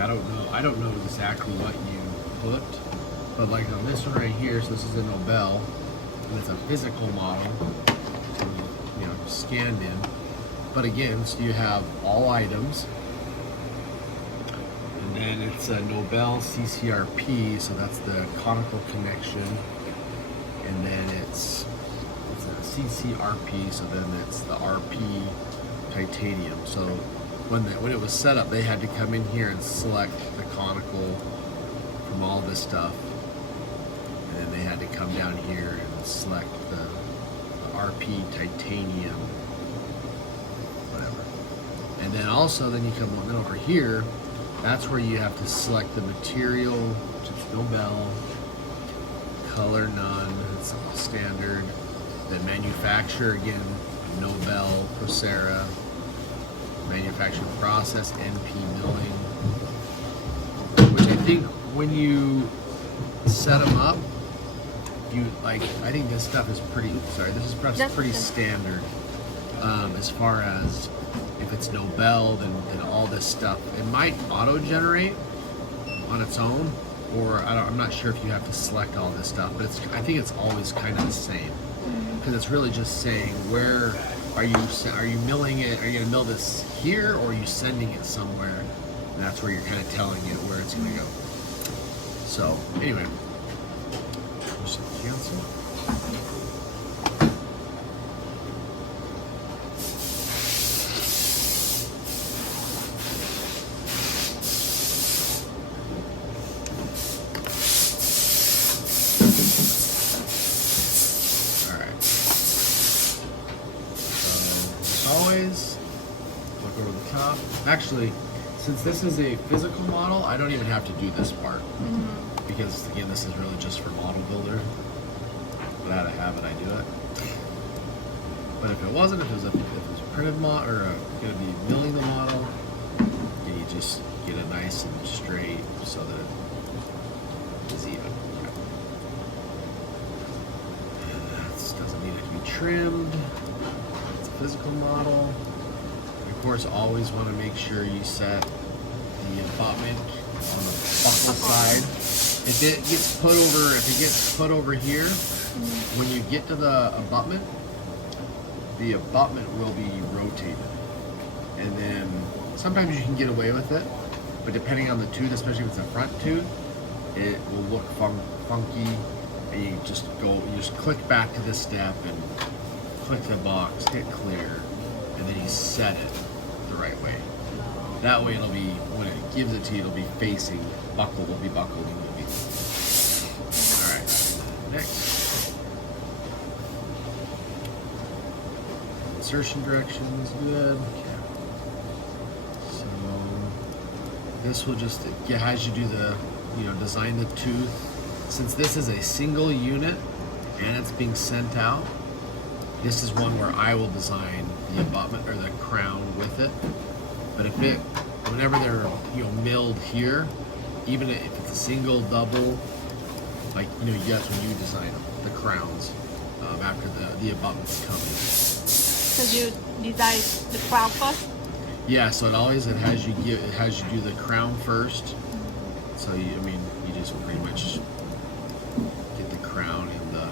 I don't know exactly what you put, but like on this one right here, so this is a Nobel, and it's a physical model, so, you know, scanned in. But again, so you have all items, and then it's a Nobel CCRP, so that's the conical connection, and then it's a CCRP, so then it's the RP titanium. So when it was set up, they had to come in here and select the conical from all this stuff, and then they had to come down here and select the RP titanium, whatever. And then also, then you come on over here, that's where you have to select the material, which is Nobel, color none, it's all standard. Then manufacturer, again, Nobel, Procera, manufacturing process, NP milling, which I think when you set them up, you like, I think this stuff is pretty, this is perhaps pretty standard as far as if it's Nobel, then all this stuff, it might auto-generate on its own, or I'm not sure if you have to select all this stuff, but I think it's always kind of the same, because it's really just saying where are you milling it? Are you gonna mill this here, or are you sending it somewhere? And that's where you're kind of telling it where it's gonna go. So anyway, just cancel. Always look over the top. Actually, since this is a physical model, I don't even have to do this part, because again, this is really just for model builder. But out of habit, I do it. But if it wasn't, if it was a printed model, or going to be milling the model, then you just get it nice and straight so that it is even. And that doesn't need it to be trimmed. Physical model. And of course, always want to make sure you set the abutment on the buckle side. If it gets put over here, when you get to the abutment will be rotated. And then sometimes you can get away with it, but depending on the tooth, especially if it's a front tooth, it will look funky. And you just click back to this step and click the box, hit clear, and then you set it the right way. That way it'll be, when it gives it to you, it'll be facing, buckle will be buckled in the bead. Alright, next. Insertion direction is good. Okay. So this will just, as you do the, design the tooth, since this is a single unit and it's being sent out, this is one where I will design the abutment or the crown with it. But whenever they're milled here, even if it's a single, double, like that's when you design them, the crowns after the abutments come in. So you design the crown first? Yeah. So it has you do the crown first. So you just pretty much get the crown in the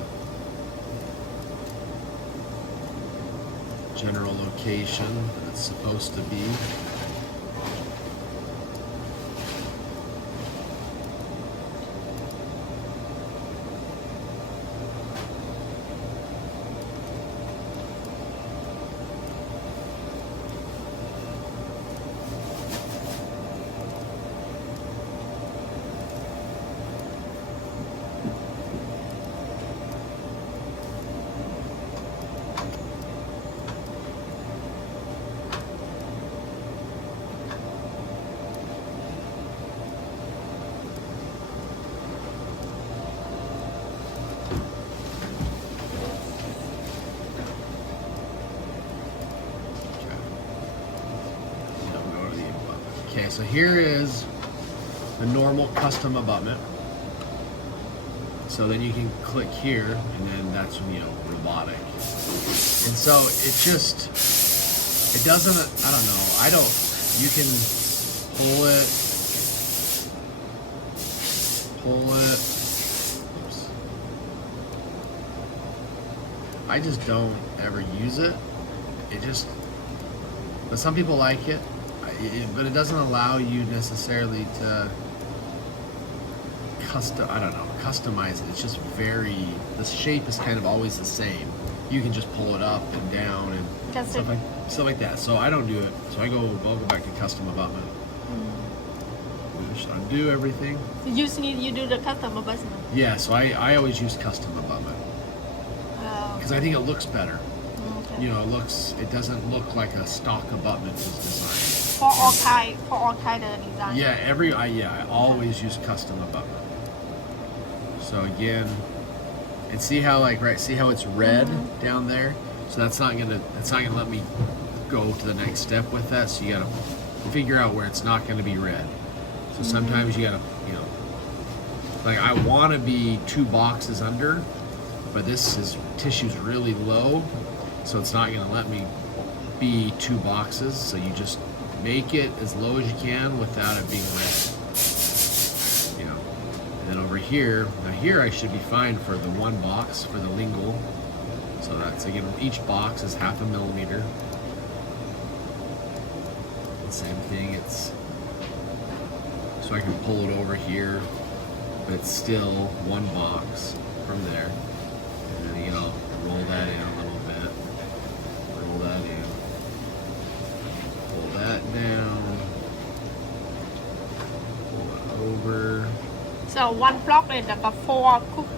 general location that it's supposed to be. Okay, so here is the normal custom abutment. So then you can click here, and then that's when, robotic. And so it doesn't, I don't know, you can pull it, I just don't ever use it. But some people like it, but it doesn't allow you necessarily to customize it. It's just the shape is kind of always the same. You can just pull it up and down and stuff like that. So I don't do it. So I'll go back to custom abutment. Just undo everything. Usually you do the custom abutment. Yeah, so I always use custom abutment. Because I think it looks better. Okay. You know, it doesn't look like a stock abutment is designed. For all kind of design. Yeah, I always use custom abutment. So again, and see how it's red down there? So that's not gonna let me go to the next step with that. So you gotta figure out where it's not gonna be red. So sometimes you gotta, like I wanna be 2 boxes under, but tissue's really low, so it's not gonna let me be 2 boxes. So you just make it as low as you can without it being red. And then over here, now here I should be fine for the 1 box for the lingual. So that's, again, each box is 0.5 millimeter. The same thing, so I can pull it over here, but it's still 1 box from there. And then, roll that in a little bit. Roll that in. Pull that down. Pull it over. So 1 block is like a 4 cook.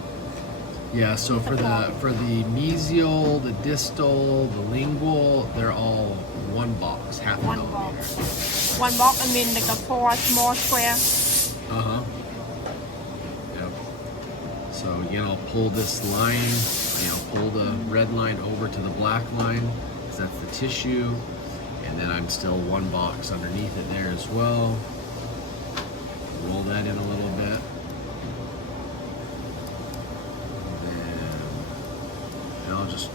Yeah, so for the mesial, the distal, the lingual, they're all 1 box, 0.5 millimeter. 1 box, I mean like a 4 small square. Yep. So again, I'll pull this line, pull the red line over to the black line, because that's the tissue, and then I'm still 1 box underneath it there as well. Roll that in a little bit. And I'll just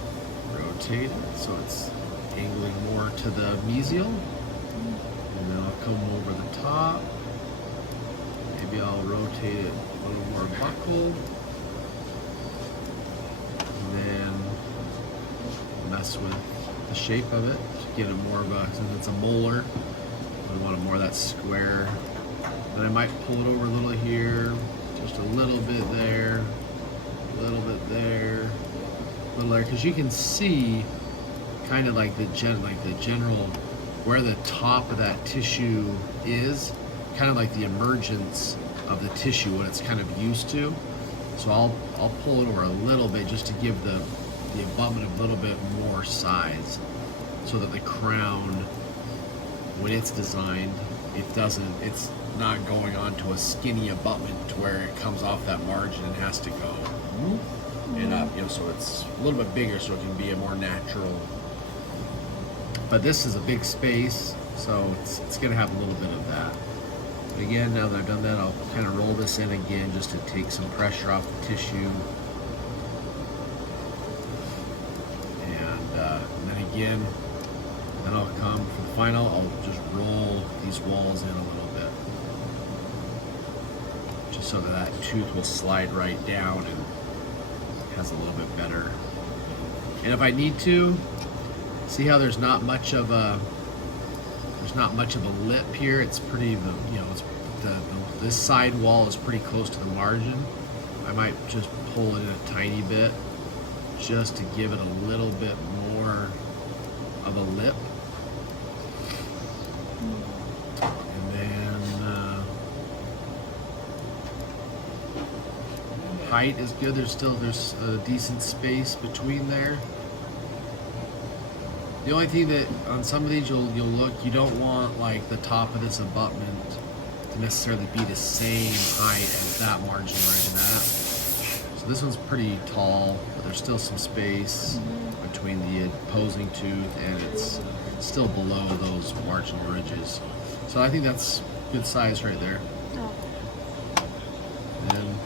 rotate it so it's angling more to the mesial. And then I'll come over the top. Maybe I'll rotate it a little more buckle. And then mess with the shape of it to get it more of a, since it's a molar, I want it more of that square. Then I might pull it over a little here, just a little bit there, a little bit there, a little there, because you can see kind of like the general where the top of that tissue is, kind of like the emergence of the tissue, what it's kind of used to. So I'll pull it over a little bit just to give the abutment a little bit more size, so that the crown, when it's designed, it's not going onto a skinny abutment to where it comes off that margin and has to go and up, so it's a little bit bigger, so it can be a more natural. But this is a big space, so it's going to have a little bit of that. But again, now that I've done that, I'll kind of roll this in again just to take some pressure off the tissue. And then again, then I'll come for the final, I'll just roll these walls in a little bit. Just so that tooth will slide right down and has a little bit better. And if I need to, see how there's not much of a lip here. It's pretty, this side wall is pretty close to the margin. I might just pull it in a tiny bit just to give it a little bit more of a lip. And then height is good. There's a decent space between there. The only thing that on some of these you'll look, you don't want like the top of this abutment to necessarily be the same height as that margin right in that. So this one's pretty tall, but there's still some space between the opposing tooth, and it's still below those marginal ridges. So I think that's good size right there. And then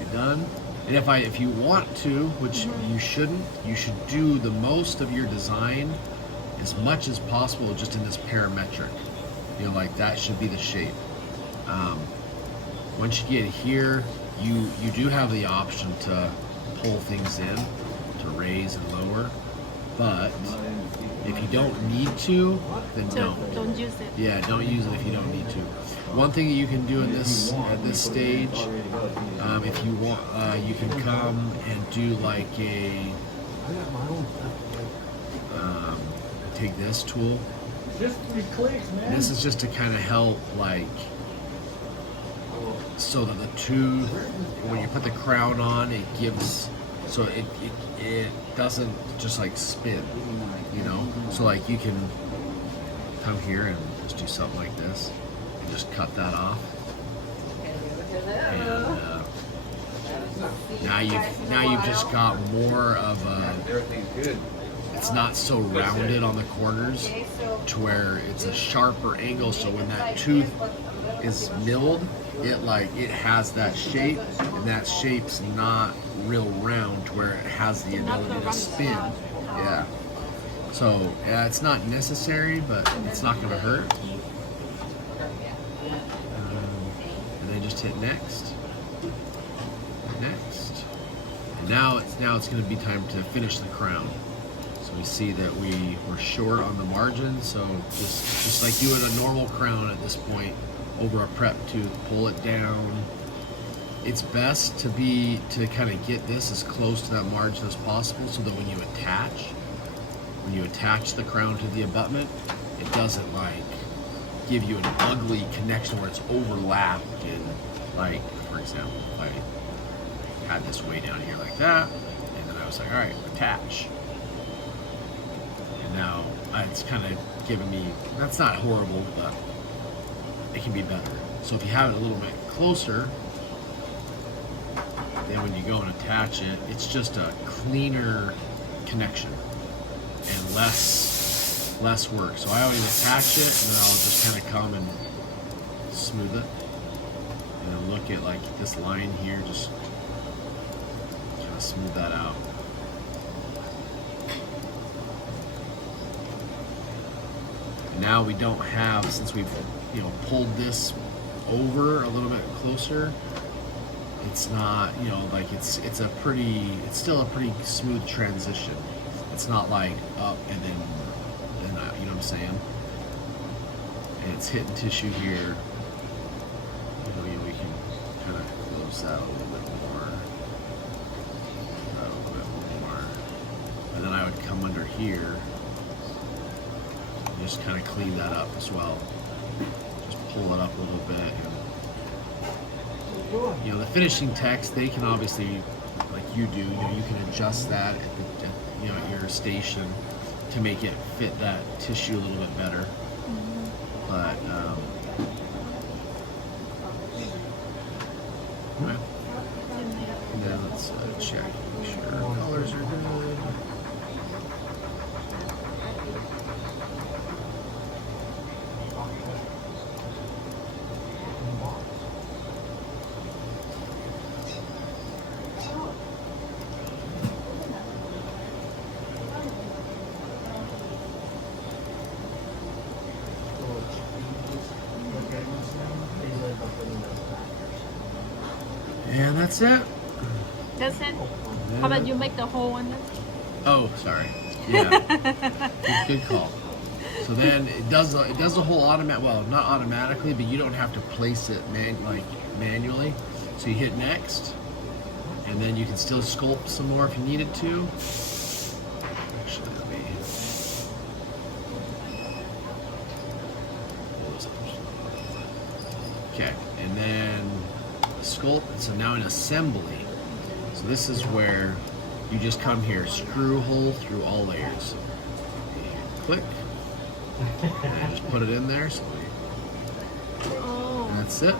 you're done. And if you want to, which you shouldn't, you should do the most of your design as much as possible just in this parametric. Like that should be the shape. Once you get here, you do have the option to pull things in to raise and lower. But if you don't need to, then Don't use it. Yeah, don't use it if you don't need to. One thing that you can do in this at this stage, if you want, you can come and do like a take this tool. Just 3 clicks, man. This is just to kind of help, like, so that the tooth, when you put the crown on, it gives, so it doesn't just like spin, you know. So like you can come here and just do something like this and just cut that off. And now you've just got more of a. It's not so rounded on the corners to where it's a sharper angle. So when that tooth is milled, it has that shape, and that shape's not real round to where it has the ability to spin. Yeah. So it's not necessary, but it's not going to hurt. And then just hit next. Next. And now it's going to be time to finish the crown. So we see that we were short on the margin. So just like you would a normal crown at this point over a prep tooth, pull it down. It's best to kind of get this as close to that margin as possible, so that when you attach the crown to the abutment, it doesn't like give you an ugly connection where it's overlapped. And like, for example, if I had this way down here like that, and then I was like, all right, attach. And now it's kind of giving me, that's not horrible, but it can be better. So if you have it a little bit closer, then when you go and attach it, it's just a cleaner connection and less work. So I always attach it, and then I'll just kind of come and smooth it, and then look at like this line here, just kind of smooth that out. And now we don't have, since we've pulled this over a little bit closer, it's not, like it's still a pretty smooth transition. It's not like up and then up, you know what I'm saying? And it's hitting tissue here. We can kind of close that a little bit more. And then I would come under here and just kind of clean that up as well. Just pull it up a little bit. And, the finishing techs, they can obviously, like you do, you can adjust that at your station to make it fit that tissue a little bit better. But and then let's check, make sure our colors are good. And that's it. That's it. How about you make the whole one? Oh, sorry. Yeah. Good call. So then it does the whole not automatically, but you don't have to place it manually. So you hit next, and then you can still sculpt some more if you needed to. Actually, let me. Okay, and then sculpt. So now in assembly. So this is where you just come here, screw hole through all layers. And click. And just put it in there. And that's it.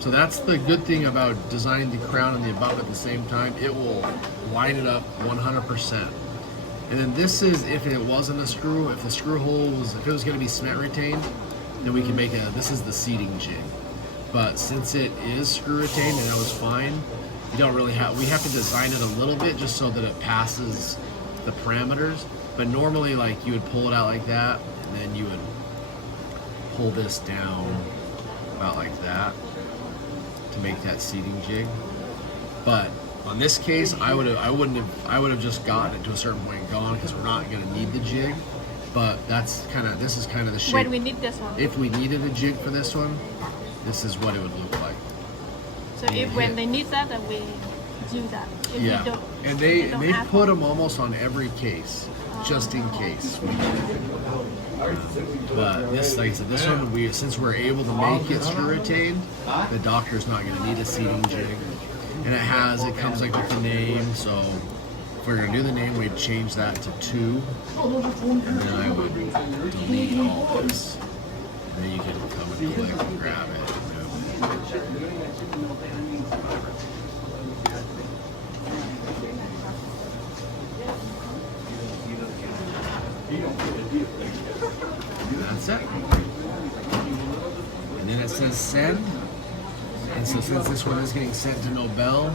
So that's the good thing about designing the crown and the abutment at the same time. It will line it up 100%. And then this is if it wasn't a screw, if the screw hole was, if it was going to be cement retained, then we can make this is the seating jig. But since it is screw retained and it was fine, we have to design it a little bit just so that it passes the parameters. But normally, like, you would pull it out like that, and then you would pull this down about like that to make that seating jig. But On this case, I would have just gotten it to a certain point and gone because we're not going to need the jig. But this is kind of the shape. When we need this one. If we needed a jig for this one, this is what it would look like. So when they need that, then we do that. If Yeah, we don't, and we they don't they add put one. them almost on every case, just in case. But this, like I said, this one since we're able to make it screw retained, the doctor's not going to need a seating jig, and it comes like with the name. So if we're going to do the name, we'd change that to 2, and then I would delete all this. And then you can come and click and grab it. And move it. That's it. And then it says send. And so since this one is getting sent to Nobel,